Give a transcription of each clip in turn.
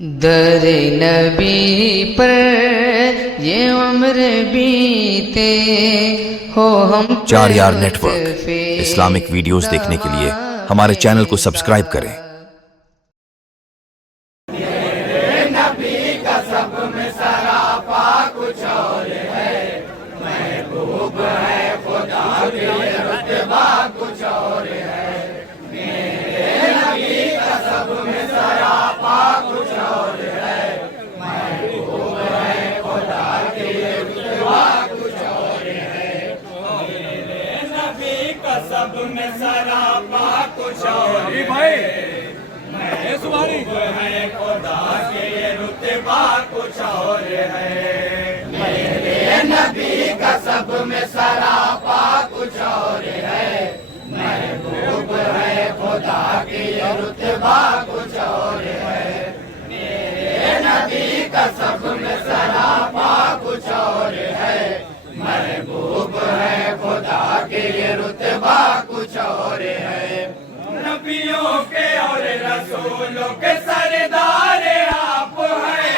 दर नबी पर ये उम्र बीते हो हम 4 यार नेटवर्क इस्लामिक वीडियोस देखने के लिए हमारे चैनल को सब्सक्राइब करें। नबी का सब में सरापा कुछ और है, महबूब है खुदा के रुतबा कुछ और है। मेरे नबी का सब में सरापा कुछ और है, महबूब है खुदा के रुतबा कुछ और है। मेरे नबी का सब में सरापा कुछ और है, महबूब है खुदा के रुतबा कुछ और है। मेरे नबी का सब में सरापा कुछ और है, महबूब है खुदा के रुतबा कुछ और है। मेरे नबी का सब में सरापा कुछ और है, महबूब है खुदा के रुतबा कुछ और है। नबियों के और रसूलों के सरदार आप हैं,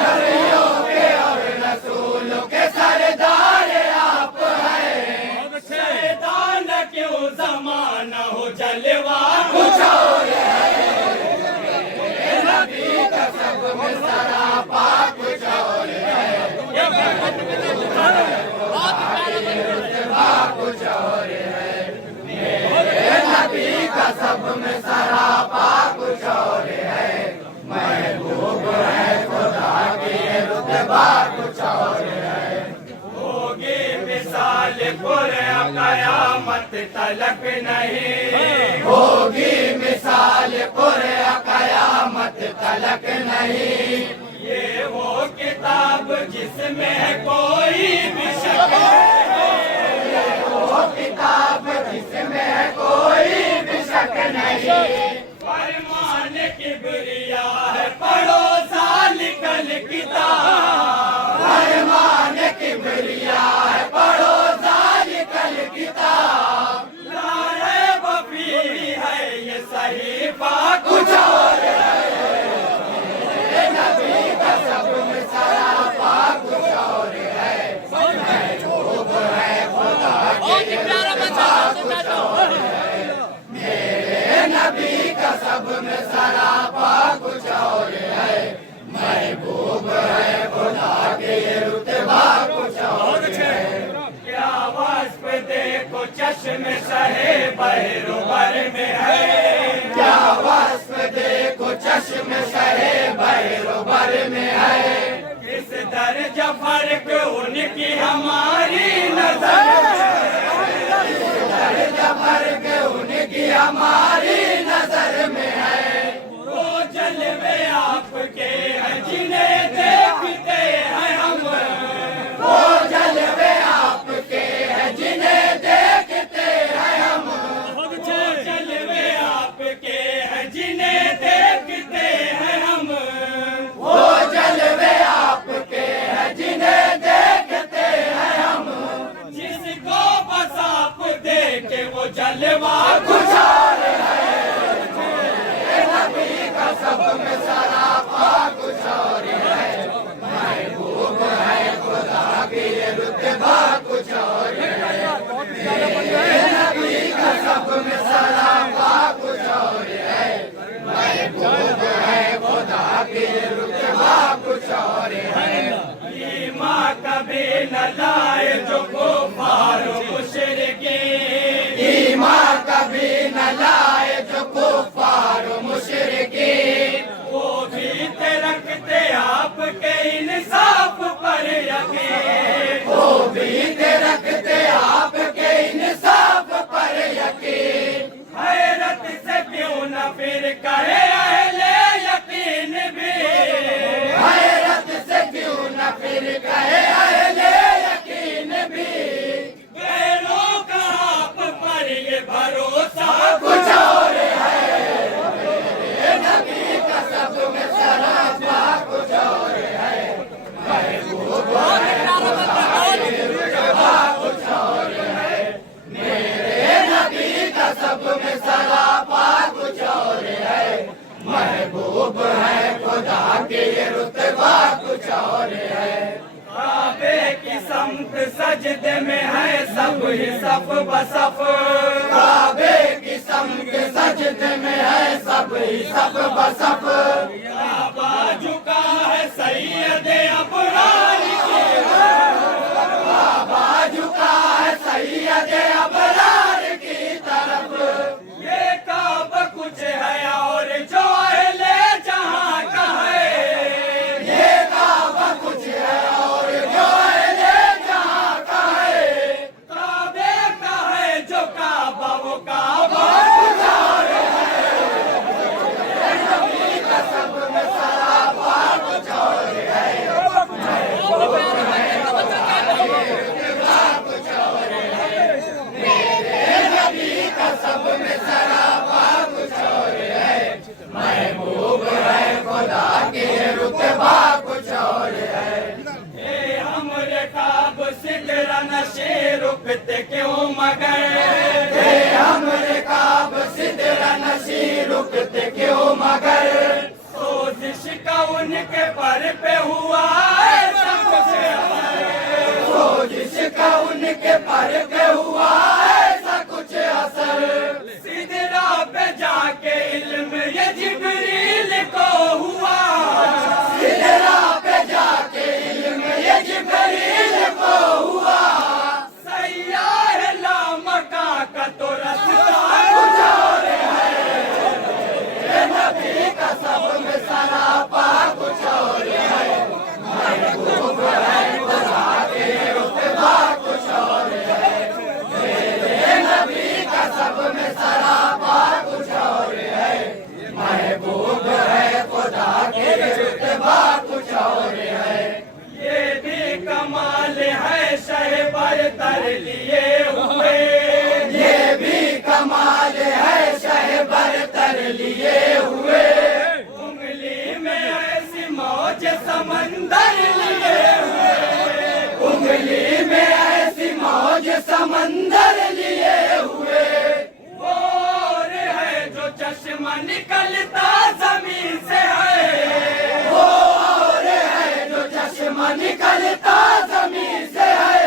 नबियों के और रसूलों के सरदार आप हैं। शैतान क्यों जमाना हो जलवा कुछ और है, नबी का सब में सरापा कुछ और है, कुछ और है। नबी का सब में सरापा कुछ और है, महबूब है खुदा के रुतबा कुछ और है। होगी मिसाल पुरया कयामत तलक नहीं, होगी मिसाल पुरया कयामत तलक नहीं। ये वो किताब जिसमें कोई भी शक नहीं, ये वो किताब जिसमें कोई भी शक नहीं। फरमान किबरिया है पढ़ो सालिकल किताब, फरमान किबरिया है पढ़ो सालिकल किताब। लाए बफी है ये सहीफा कुछ और है, नबी का सब में सरापा कुछ और है, महबूब है खुदा के रुतबा कुछ और है। मेरे नबी का सब में सरापा कुछ और है, महबूब है खुदा के रुतबा कुछ और है। क्या वास्फ देखो चश्मे शहे बहरोबर में है, क्या वास्फ देखो चश्मे शहे बहरोबर में है। इस दर्जा फर्क उनकी हमारी नजर में, इस दर्जा फर्क उनकी हमारी नजर में है। वो जलवे आपके हैं जिन्हें देखते हैं हम, वो जलवे आपके हैं जिन्हें देखते हैं हम, वो जलवे आपके हैं जिन्हें देखते हैं हम, वो जलवे आपके हैं जिन्हें देखते हैं हम। जिसको बस आप देखे वो जलवा कुछ और है, नबी का सब में सरापा कुछ और है, महबूब है खुदा के रुतबा कुछ और है। नबी का सब में सरापा कुछ और है, महबूब है खुदा के रुतबा कुछ और है। ईमान कभी न लाए जो कुफार मुशरिकीन, ईमान कभी न लाए जो कुफार मुशरिकीन। वो भी रखते आपके इंसाफ पर यकीन, वो भी रखते आपके इंसाफ पर यकीन। हैरत से क्यों न फिर कहे अहले यकीन भी, हैरत से क्यों न फिर कहे अहले यकीन भी। गए सजदे में है सब ही सफ बसफ, काबे की समत सजदे में है सब ही सफ बसफ। काबा झुका है सैयद अबरार की, काबा झुका है सैयद अबरार की तरफ। ये काबा कुछ है और जो अहले जहां का है, ये काबा कुछ है और जो अहले जहां का है। काबे का है जो काबा वो काबा कुछ और है, नबी का सब में सरापा कुछ और है। कुछ और है, मेरे नबी का सब में सरापा कुछ और है। महबूब है खुदा के रुतबा कुछ और है। ये हमरे ख्वाब सिदरा नशे रुकते क्यों मगर, ये हमरे ख्वाब सिदरा नशी रुकते क्यों मगर। सोजिश का उनके पर पे हुआ ऐसा कुछ असर, सोजिश का उनके पर पे हुआ ऐसा कुछ असर। सिदरा पे जाके इल्म ये जिब्रील को हुआ, सिदरा पे जाके इल्म ये जिब्रील को हुआ। सैयाह लामका का तो रास्ता कुछ और है, ये नबी का सब में सरापा कुछ और है। महबूब है खुदा के रुतबा कुछ और है, मेरे नबी का सब में सरापा कुछ और है। महबूब है खुदा के रुतबा कुछ और है। ये भी कमाल है शहबर तर लिए हुए, ये भी कमाल है शहबर तर लिए हुए। उंगली में ऐसी मौज समंदर लिए हुए, उंगली में ऐसी मौज समंदर लिए हुए। और है जो चश्मा निकलता जमीन से है, वो और है जो चश्मा निकलता जमीन से है।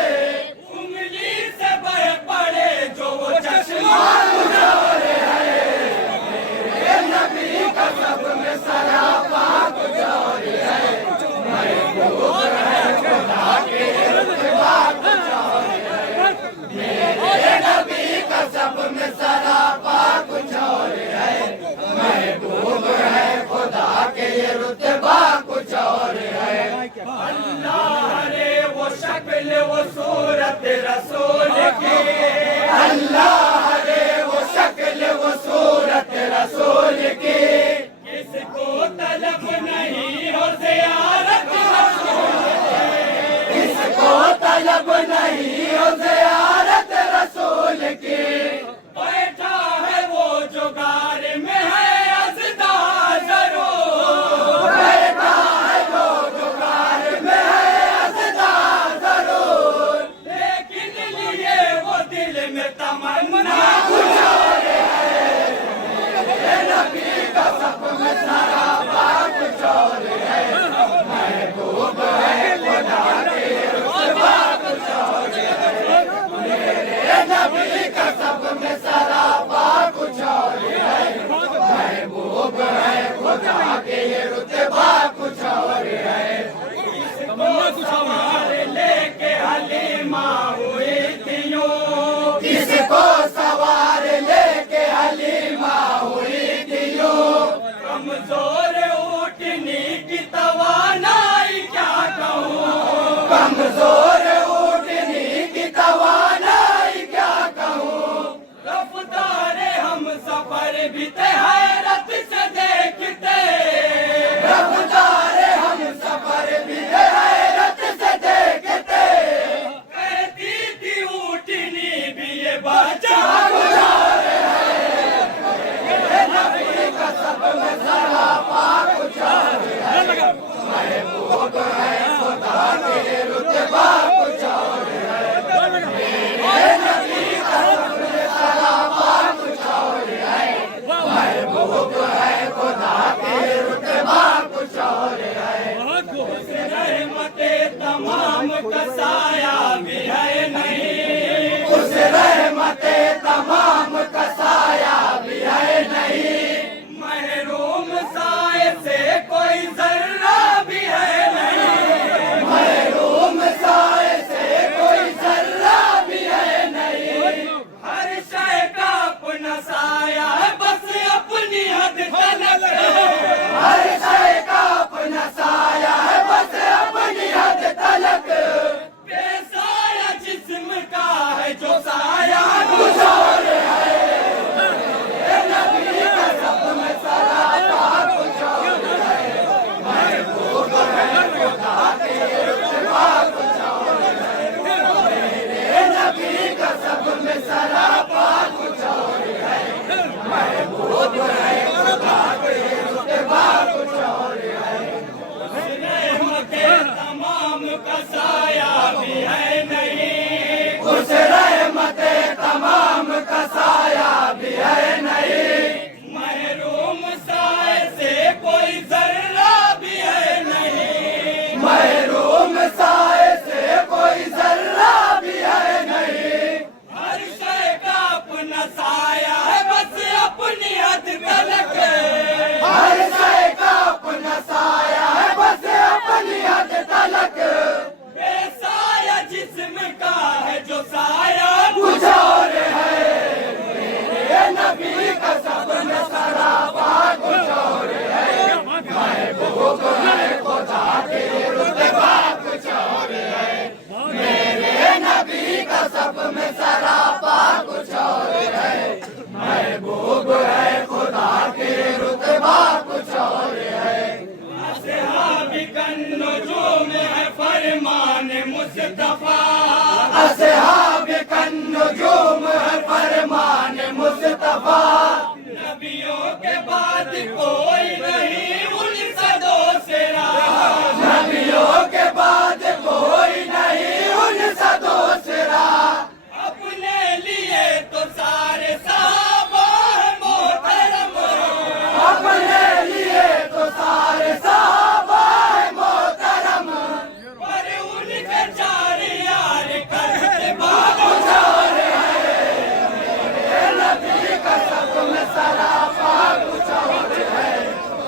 उंगली से बह पड़े जो वो चश्मा कुछ और है, मेरे नबी का सब में सरापा कुछ और है। महबूब है खुदा के रुतबा कुछ और है, मेरे नबी का सब में सरापा कुछ और है। महबूब है खुदा के ये रुतबा कुछ और है। अल्लाह रे वो शक्ल वो सूरत रसूल की, अल्लाह रे वो शक्ल वो सूरत रसूल की। किसको तलब नहीं हो ज़ियारत रसूल की, किसको तलब नहीं हो ज़ियारत रसूल की। बैठा है वो जो गार में है अज़दा ज़रूर, बैठा है वो जो गार में है अज़दा ज़रूर। लेकिन लिए वो दिल में तमन्ना कुछ और है, ये नबी का सब में सरापा कुछ और है। महबूब है खुदा के रुतबा कुछ और है, मेरे नबी का सब में सरापा कुछ और है। महबूब है खुदा के ये रुतबा कुछ और है। इसको सवार लेके हलीमा हुई थी यूं, किसको सवार लेके हलीमा हुई थी यूं। कमजोर ऊँटनी की तवानाई क्या कहूँ, कमजोर ऊँटनी की तवानाई क्या कहूँ। रफ्तारे हम सफर भी ते हैरत से देखते, रफ्तारे हम सफर भी ते हैरत से देखते। कहती थी ऊँटनी भी ये बच्चा गुजार है, ये नबी का सब में सरापा कुछ और है। महबूब है खुदा के रुतबा कुछ और है, ये नबी का सब में सरापा कुछ और है। महबूब है खुदा के रुतबा कुछ और है। रहमते तमाम का साया भी मुस्तफा, असहाब कन्नुजूम है फरमान मुस्तफा। नबियों के बाद कोई नहीं उन सदों से रहा, नबियों के बाद कोई नहीं उन सदों से रहा। अपने लिए तो सारे सहाबा है मोहतरम, अपने लिए तो सारे सहाबा है मोहतरम। पर उनके चार यार करते बात चार है, नबी का सब में सरापा कुछ और है।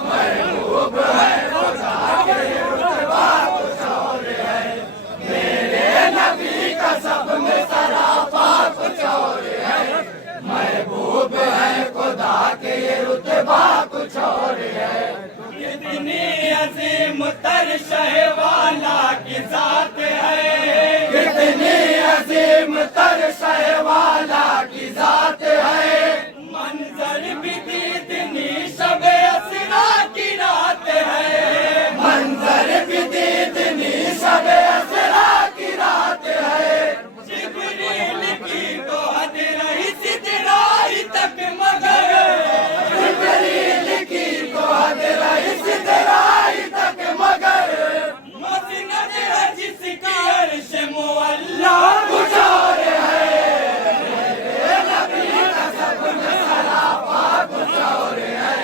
महबूब है खुदा के रुतबा कुछ और है, मेरे नबी का सब में सरापा कुछ और है। महबूब है खुदा के रुतबा कुछ और है। कितनी अजीम तर शहवाला की जात है, कितनी अजीम तर शहवाला की जात है। मंजर भी दीदनी शबे असरा की रात है, मंजर भी दीदनी शबे असरा की रात है। जिब्रील की तो हद रही सिदराई तक मगर, जिब्रील की तो हद रही सिदराई तक मगर। मसनद है जिसकी अर्श मुअल्ला कुछ और है, मेरे नबी का सब में सरापा कुछ और है।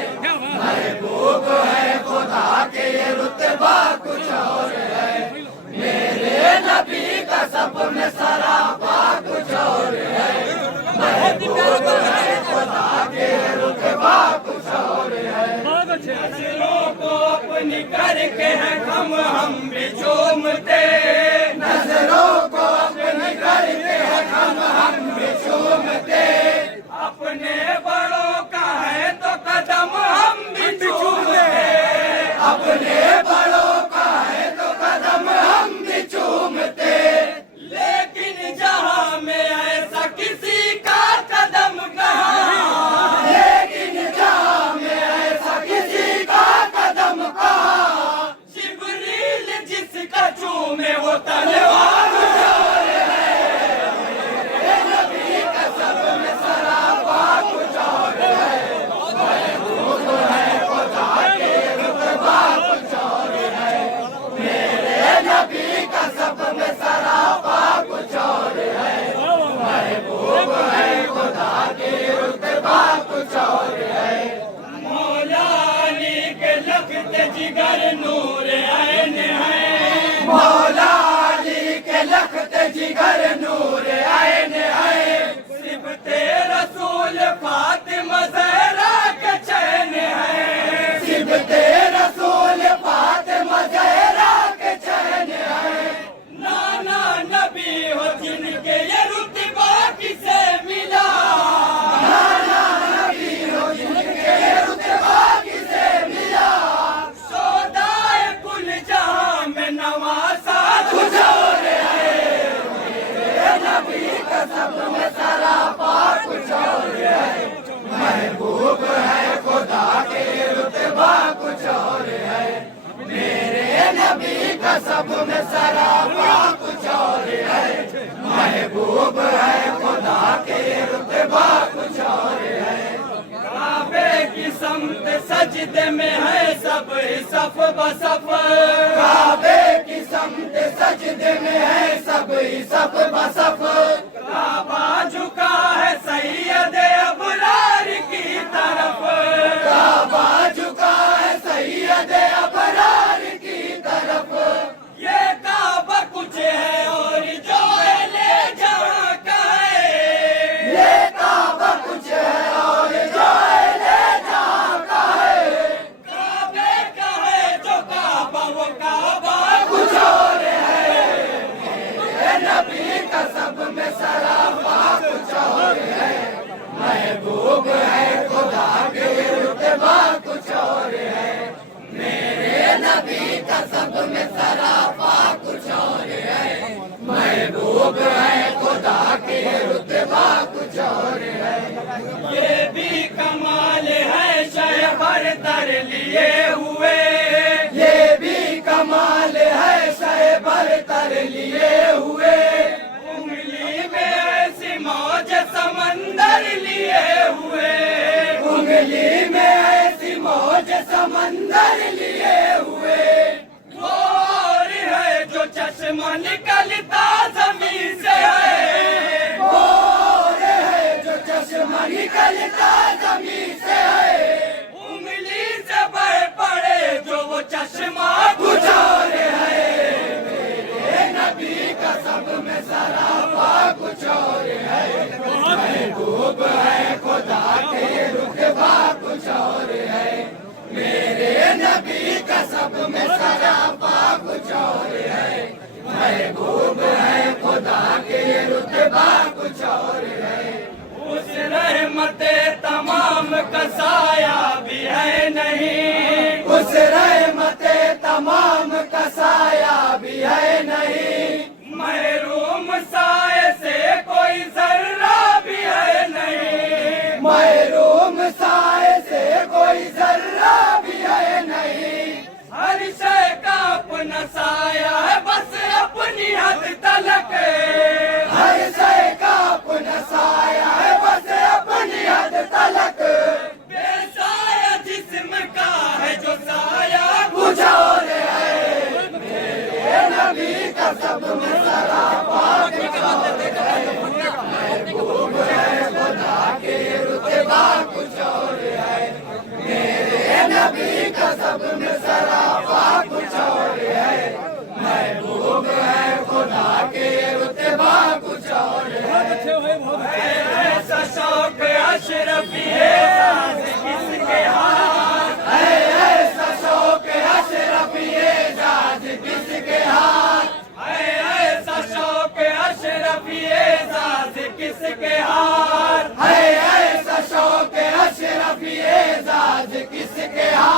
महबूब है खुदा के ये रुतबा कुछ और है, मेरे नबी का सब में सरापा कुछ और है। महबूब है खुदा के ये रुतबा कुछ और है। नजरों को अपनी करके हैं हम भी चूमते, नजरों को अपनी करके हैं हम भी चूमते। अपने बड़ों का है तो कदम हम भी चूमते, अपने बड़ों का है तो कदम हम भी चूमते। लेकिन जहां में ऐसा किसी का कदम कहाँ, लेकिन जहां में ऐसा किसी का कदम कहाँ। जिब्रील जिसका चूमे वो तलवार जोर है, मेरे नबी का सब में सरापा कुछ और है। महबूब है खुदा के रुतबा कुछ और है, मेरे नबी का सब में सरापा कुछ और है। महबूब है खुदा के रुतबा कुछ और है। मौला अली के लखते जिगर नूर ऐन है, मौला अली के लखते जिगर नूर ऐन है। सिबते रसूल फातिमा ज़हरा के चैन है, सिबते रसूल फातिमा ज़हरा के चैन है। नाना नबी हो जिनके ये रुतबा किसे मिला, नाना नबी हो जिनके ये रुतबा किसे मिला। सौदाए कुल जहां में नवासा कुछ और है, मेरे नबी का सब में सरापा कुछ और है। महबूब है खुदा के रुतबा कुछ और है, मेरे नबी का सब में सरापा कुछ और है। महबूब है खुदा के रुतबा कुछ और है। काबे की समत सजदे में है सब सफ बसफ, काबे की समत सजदे में है सब सफ बसफ। काबा झुका है सैयद अबरार की तरफ, काबा झुका है सैयद अबरार की तरफ। ये काबा कुछ है और जो ले जहाँ का है, ये काबा कुछ है और जो ले जहाँ का है। काबे का है जो काबा वो काबा कुछ और है, मेरे नबी का सब में सरापा कुछ और है। महबूब है खुदा के रुतबा कुछ और है, मेरे नबी का सब में सरापा कुछ और है। महबूब है खुदा के रुतबा कुछ और है। ये भी कमाल है शहबर तर लिए हुए, ये भी कमाल है शहबर तर लिए हुए। समंदर लिए हुए, वो और है जो चश्मा निकलता जमीन से है, वो और है जो चश्मा निकलता जमीन से है, उंगली से बह पड़े जो वो चश्मा कुछ और है, मेरे नबी का सब में सरापा कुछ और है, महबूब है खुदा के रुतबा कुछ और है, मेरे नबी का सब में सरापा कुछ और है, महबूब है खुदा के रुतबा कुछ और है, उस रहमते तमाम का साया भी है नहीं, उस रहमते तमाम का साया भी है नहीं, महरूम साए से कोई जर्रा भी है नहीं, महरूम साए से कोई जर्रा भी है नहीं, हर शय का अपना साया है बस अपनी हद तलक, हर शय का अपना साया है बस अपनी हद तलक, बेसाया जिस्म का है जो साया कुछ और है, मेरे नबी का सब में सरापा कुछ और है, महबूब है खुदा के रुतबा कुछ और है, मेरे नबी का सब में सरापा कुछ और है, महबूब है खुदा के रुतबा कुछ और है, ऐसा शौक अशरफी एजाज किसके हाथ, ऐसा शौक अशरफी एजाज किसके हाथ, ऐसा शौक अशरफी एजाज किसके हाथ, ऐसा शौक अशरफी एजाज किसके हाथ।